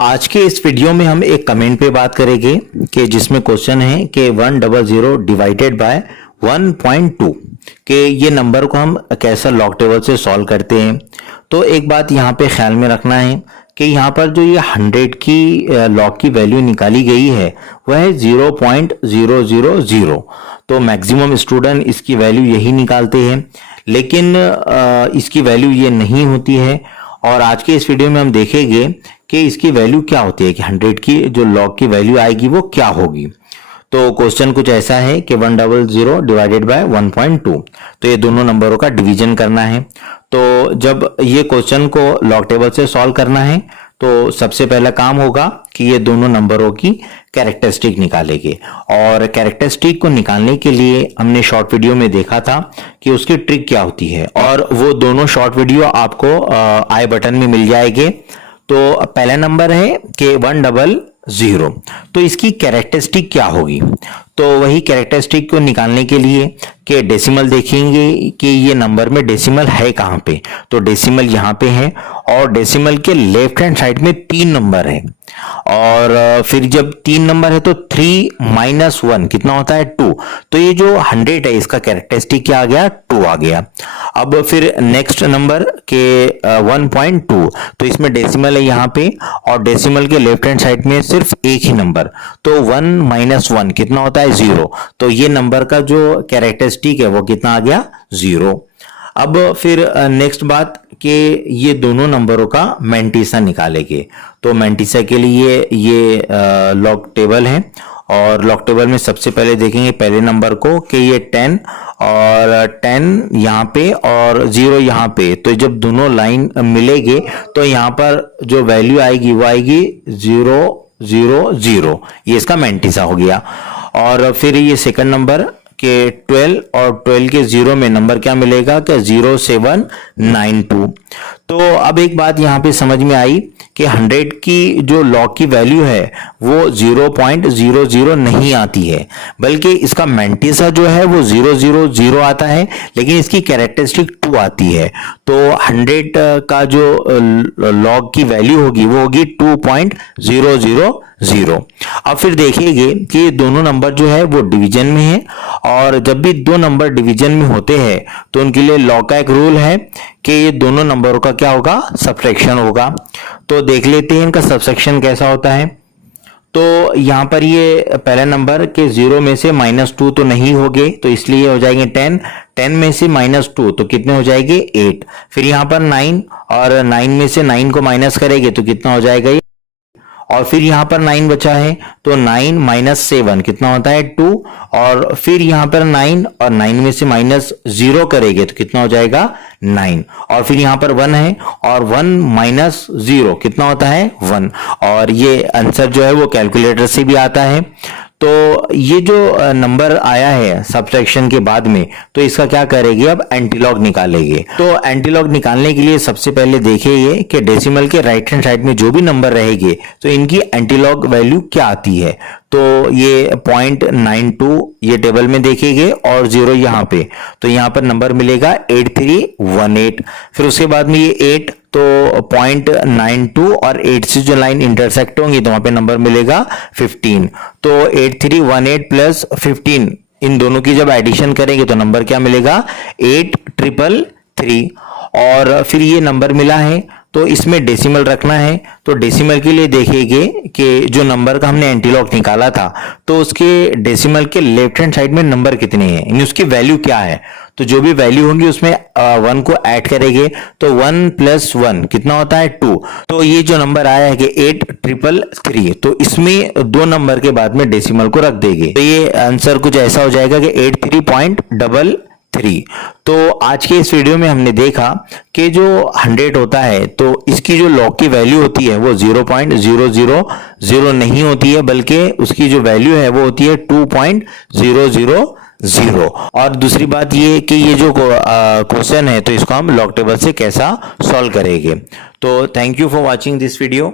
आज के इस वीडियो में हम एक कमेंट पे बात करेंगे कि जिसमें क्वेश्चन है कि 100 डिवाइडेड बाय 1.2 कि ये नंबर को हम कैसा लॉग टेबल से सॉल्व करते हैं। तो एक बात यहाँ पे ख्याल में रखना है कि यहाँ पर जो ये 100 की लॉग की वैल्यू निकाली गई है वह है 0.000। तो मैक्सिमम स्टूडेंट इसकी वैल्यू यही निकालते हैं, लेकिन इसकी वैल्यू ये नहीं होती है। और आज के इस वीडियो में हम देखेंगे कि इसकी वैल्यू क्या होती है कि 100 की जो लॉग की वैल्यू आएगी वो क्या होगी। तो क्वेश्चन कुछ ऐसा है कि 100 डिवाइडेड बाय 1.2, तो ये दोनों नंबरों का डिवीजन करना है। तो जब ये क्वेश्चन को लॉग टेबल से सॉल्व करना है तो सबसे पहला काम होगा कि ये दोनों नंबरों की कैरेक्टरिस्टिक निकालेंगे। और कैरेक्टरिस्टिक को निकालने के लिए हमने शॉर्ट वीडियो में देखा था कि उसकी ट्रिक क्या होती है, और वो दोनों शॉर्ट वीडियो आपको आई बटन में मिल जाएंगे। तो पहला नंबर है कि 100, तो इसकी कैरेक्टरिस्टिक क्या होगी। तो वही कैरेक्टरिस्टिक को निकालने के लिए कि डेसिमल देखेंगे कि ये नंबर में डेसिमल है कहाँ पे। तो डेसिमल यहाँ पे है और डेसिमल के लेफ्ट हैंड साइड में 3 नंबर है। और फिर जब 3 नंबर है तो 3 - 1 कितना होता है 2। तो ये जो 100 है इसका कैरेक्टरिस्टिक क्या आ गया 2 आ गया। अब फिर नेक्स्ट नंबर के 1.2, तो इसमें डेसिमल है यहाँ पे और डेसिमल के लेफ्ट हैंड साइड में सिर्फ एक ही नंबर, तो 1 - 1 कितना होता है 0। तो ये नंबर का जो कैरेक्टरिस्टिक है वो कितना आ गया 0। अब फिर नेक्स्ट बात कि ये दोनों नंबरों का मैंटीसा निकालेंगे। तो मैंटीसा के लिए ये लॉग टेबल है और लॉग टेबल में सबसे पहले देखेंगे पहले नंबर को कि ये 10 और 10 यहाँ पे और 0 यहाँ पे। तो जब दोनों लाइन मिलेंगे तो यहाँ पर जो वैल्यू आएगी वो आएगी 0 0 0, ये इसका मैंटीसा हो गया। और फिर ये सेकंड नंबर के 12 और 12 के 0 में नंबर क्या मिलेगा कि 0792। तो अब एक बात यहाँ पे समझ में आई कि 100 की जो लॉग की वैल्यू है वो 0.00 नहीं आती है, बल्कि इसका मैंटीसा जो है वो 000 आता है, लेकिन इसकी कैरेक्टरिस्टिक 2 आती है। तो 100 का जो लॉग की वैल्यू होगी वो होगी 2.000। अब फिर देखिएगा कि ये दोनों नंबर जो है वो डिवीजन में है, और जब भी दो नंबर डिवीजन में होते हैं तो उनके लिए लॉग का एक रूल है कि ये दोनों नंबरों का क्या होगा सब्ट्रैक्शन होगा। तो देख लेते हैं इनका सब्ट्रैक्शन कैसा होता है। तो यहाँ पर ये पहला नंबर के 0 में से -2 तो नहीं होंगे, तो इसलिए हो जाएंगे 10। 10 में से -2 तो कितने हो जाएंगे 8। फिर यहाँ पर 9 और 9 में से 9 को माइनस करेंगे तो कितना हो जाएगा, और फिर यहाँ पर 9 बचा है तो 9 - 7 कितना होता है 2। और फिर यहाँ पर 9 और 9 में से -0 करेंगे तो कितना हो जाएगा 9। और फिर यहाँ पर 1 है और 1 - 0 कितना होता है 1। और ये आंसर जो है वो कैलकुलेटर से भी आता है। तो ये जो नंबर आया है सब्ट्रैक्शन के बाद में, तो इसका क्या करेंगे अब एंटीलॉग निकालेंगे। तो एंटीलॉग निकालने के लिए सबसे पहले देखेंगे कि डेसिमल के राइट हैंड साइड में जो भी नंबर रहेंगे तो इनकी एंटीलॉग वैल्यू क्या आती है। तो ये 0.92 ये टेबल में देखेंगे और 0 यहाँ पे, तो यहाँ पर नंबर मिलेगा 8318। फिर उसके बाद में ये 8, तो 0.92 और 8 से जो लाइन इंटरसेक्ट होंगी तो वहां पे नंबर मिलेगा 15। तो 8318 प्लस 15 इन दोनों की जब एडिशन करेंगे तो नंबर क्या मिलेगा 8333। और फिर ये नंबर मिला है तो इसमें डेसिमल रखना है। तो डेसिमल के लिए देखेंगे कि जो नंबर का हमने एंटीलॉग निकाला था तो उसके डेसिमल के लेफ्ट हैंड साइड में नंबर कितने हैं, यानी उसकी वैल्यू क्या है। तो जो भी वैल्यू होंगी उसमें 1 को ऐड करेंगे तो 1 + 1 कितना होता है 2। तो ये जो नंबर आया है कि 8333, तो इसमें 2 नंबर के बाद में डेसिमल को रख देंगे। तो ये आंसर कुछ ऐसा हो जाएगा कि 83.33। तो आज के इस वीडियो में हमने देखा कि जो 100 होता है तो इसकी जो लॉग की वैल्यू होती है वो 0.000 नहीं होती है, बल्कि उसकी जो वैल्यू है वो होती है 2.000। और दूसरी बात ये कि ये जो क्वेश्चन है तो इसको हम लॉग टेबल से कैसा सॉल्व करेंगे। तो thank you for watching this video.